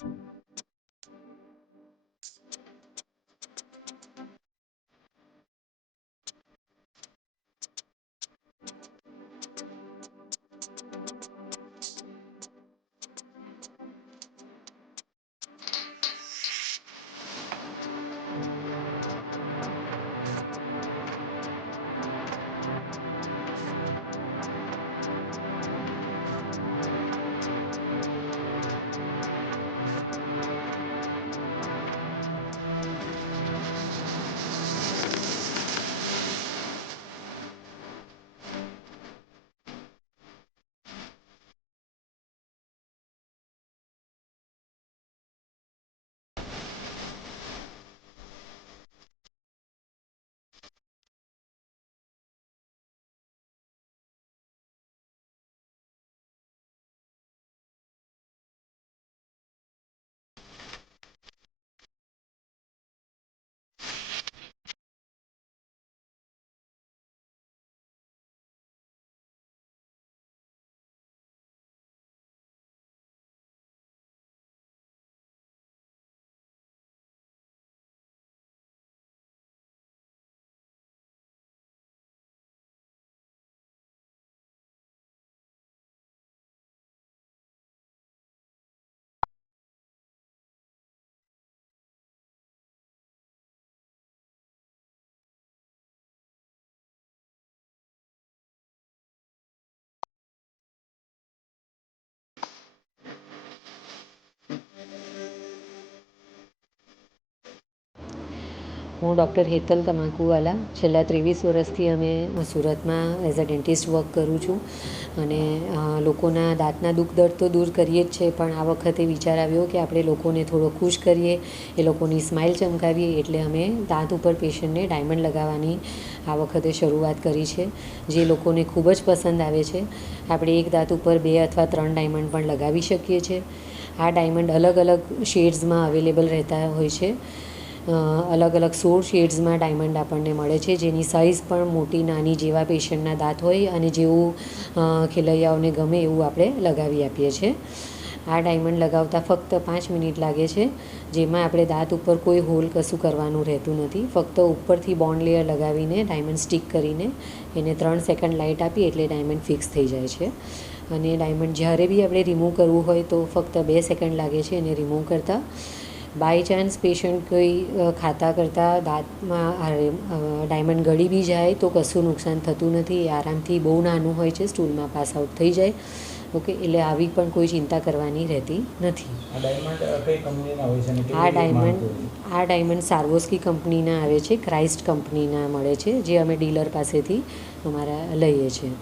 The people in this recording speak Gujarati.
હું ડૉક્ટર હેતલ તમાકુવાલા છેલ્લા 23 વર્ષથી અમે સુરતમાં એઝ અ ડેન્ટિસ્ટ વર્ક કરું છું અને લોકોના દાંતના દુઃખ દર્દ તો દૂર કરીએ જ છે, પણ આ વખતે વિચાર આવ્યો કે આપણે લોકોને થોડો ખુશ કરીએ, એ લોકોની સ્માઇલ ચમકાવીએ, એટલે અમે દાંત ઉપર પેશન્ટને ડાયમંડ લગાવવાની આ વખતે શરૂઆત કરી છે, જે લોકોને ખૂબ જ પસંદ આવે છે. આપણે એક દાંત ઉપર 2 અથવા 3 ડાયમંડ પણ લગાવી શકીએ છીએ. આ ડાયમંડ અલગ અલગ શેડ્સમાં અવેલેબલ રહેતા હોય છે. અલગ અલગ 16 શેડ્સમાં ડાયમંડ આપણને મળે છે, જેની સાઇઝ પણ મોટી નાની જેવા પેશન્ટના દાંત હોય અને જેવું ખેલૈયાઓને ગમે એવું આપણે લગાવી આપીએ છીએ. આ ડાયમંડ લગાવતા ફક્ત 5 મિનિટ લાગે છે, જેમાં આપણે દાંત ઉપર કોઈ હોલ કશું કરવાનું રહેતું નથી. ફક્ત ઉપરથી બોન્ડ લેયર લગાવીને ડાયમંડ સ્ટિક કરીને એને 3 સેકન્ડ લાઇટ આપી એટલે ડાયમંડ ફિક્સ થઈ જાય છે. અને ડાયમંડ જ્યારે બી આપણે રિમૂવ કરવું હોય તો ફક્ત 2 સેકન્ડ લાગે છે એને રિમૂવ કરતાં. બાય ચાન્સ પેશન્ટ કોઈ ખાતા કરતાં દાંતમાં ડાયમંડ ગળી બી જાય તો કશું નુકસાન થતું નથી. આરામથી બહુ નાનું હોય છે, સ્ટૂલમાં પાસ આઉટ થઈ જાય. ઓકે, એટલે આવી પણ કોઈ ચિંતા કરવાની રહેતી નથી. આ ડાયમંડ સાર્વોસ્કી કંપનીના આવે છે, ક્રાઇસ્ટ કંપનીના મળે છે, જે અમે ડીલર પાસેથી અમારા લઈએ છીએ.